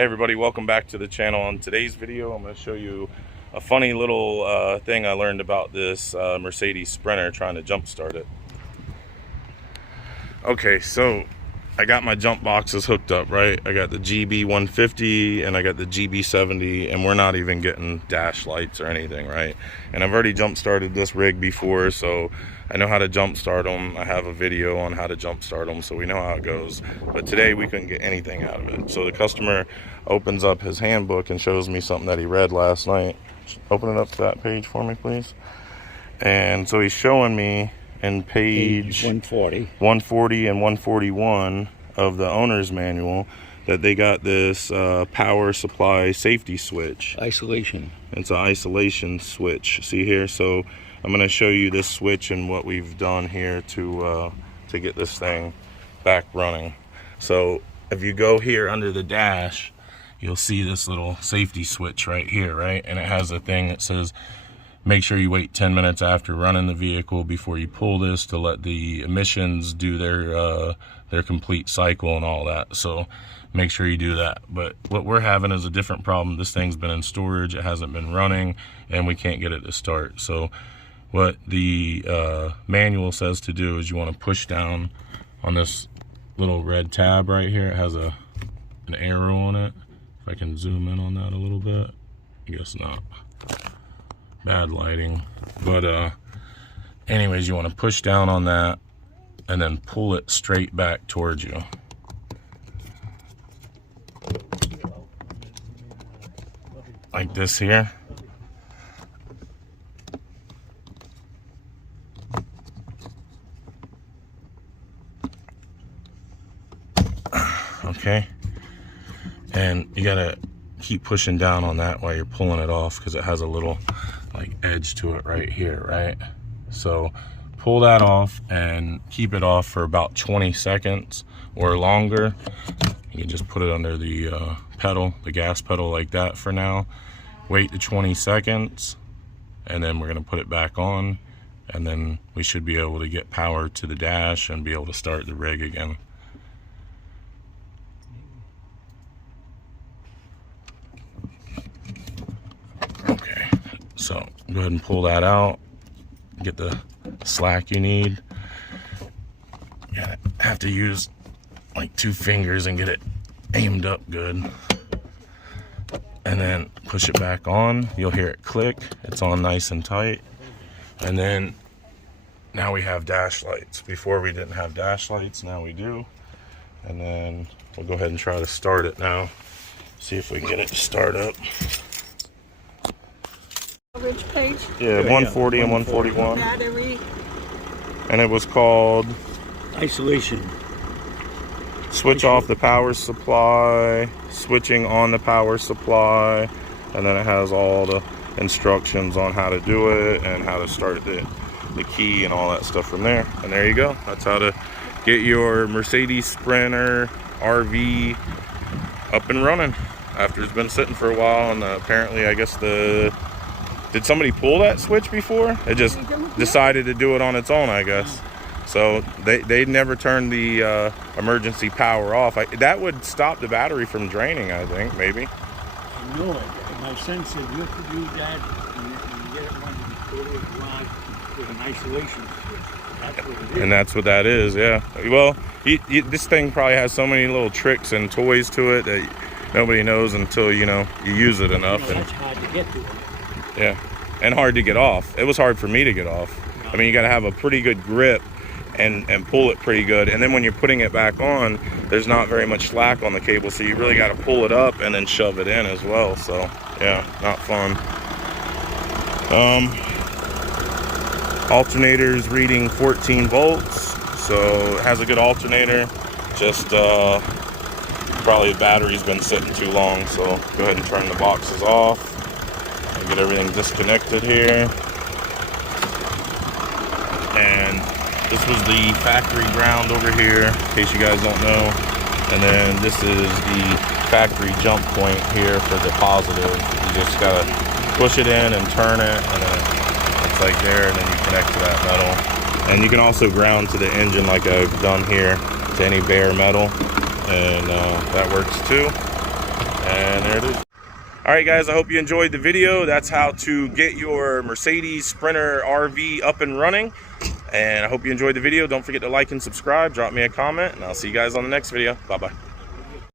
Hey everybody, welcome back to the channel. On today's video, I'm going to show you a funny little thing I learned about this Mercedes Sprinter trying to jump start it. Okay, so I got my jump boxes hooked up, right? I got the GB 150 and I got the GB 70, and we're not even getting dash lights or anything, right? And I've already jump started this rig before, so I know how to jump start them. I have a video on how to jump start them, so we know how it goes. But today we couldn't get anything out of it. So the customer opens up his handbook and shows me something that he read last night. Open it up to that page for me, please. And so he's showing me in page 140 and 141 of the owner's manual that they got this power supply safety switch. Isolation. It's an isolation switch. See here? So I'm going to show you this switch and what we've done here to get this thing back running. So if you go here under the dash, you'll see this little safety switch right here, right? And it has a thing that says, make sure you wait 10 minutes after running the vehicle before you pull this to let the emissions do their complete cycle and all that. So make sure you do that. But what we're having is a different problem. This thing's been in storage, it hasn't been running, and we can't get it to start. So what the manual says to do is you want to push down on this little red tab right here. It has an arrow on it. If I can zoom in on that a little bit. I guess not. Bad lighting. But anyways, you want to push down on that and then pull it straight back towards you. Like this here. Okay. And you gotta keep pushing down on that while you're pulling it off, because it has a little like edge to it right here, right? So pull that off and keep it off for about 20 seconds or longer. You can just put it under the pedal, the gas pedal, like that for now. Wait the 20 seconds and then we're gonna put it back on, and then we should be able to get power to the dash and be able to start the rig again. Okay, so go ahead and pull that out, get the slack you need. You have to use like 2 fingers and get it aimed up good, and then push it back on. You'll hear it click. It's on nice and tight. And then now we have dash lights. Before we didn't have dash lights, now we do. And then we'll go ahead and try to start it now, see if we can get it to start up. Which page? Yeah, 140 and 141. Battery. And it was called Isolation. switch off the power supply, switching on the power supply, and then it has all the instructions on how to do it and how to start the key and all that stuff from there. And there you go. That's how to get your Mercedes Sprinter RV up and running after it's been sitting for a while. And apparently, I guess did somebody pull that switch before? It just decided to do it on its own, I guess. So they never turned the emergency power off. That would stop the battery from draining, I think, maybe. I know it. My son said you have to do that and get it running before it runs with an isolation switch. That's what it is. And that's what that is, yeah. Well, this thing probably has so many little tricks and toys to it that nobody knows until, you use it enough. You know, that's hard to get to it. Yeah, and hard to get off. It was hard for me to get off. I mean, you got to have a pretty good grip and pull it pretty good. And then when you're putting it back on, there's not very much slack on the cable, so you really got to pull it up and then shove it in as well. So yeah, not fun. Alternator's reading 14 volts, so it has a good alternator. Just probably the battery's been sitting too long, so go ahead and turn the boxes off. Get everything disconnected here. And this was the factory ground over here, in case you guys don't know. And then this is the factory jump point here for the positive. You just gotta push it in and turn it, and then it's like there, and then you connect to that metal. And you can also ground to the engine like I've done here, to any bare metal, and that works too. And there it is. All right, guys, I hope you enjoyed the video. That's how to get your Mercedes Sprinter RV up and running. And I hope you enjoyed the video. Don't forget to like and subscribe. Drop me a comment, and I'll see you guys on the next video. Bye-bye.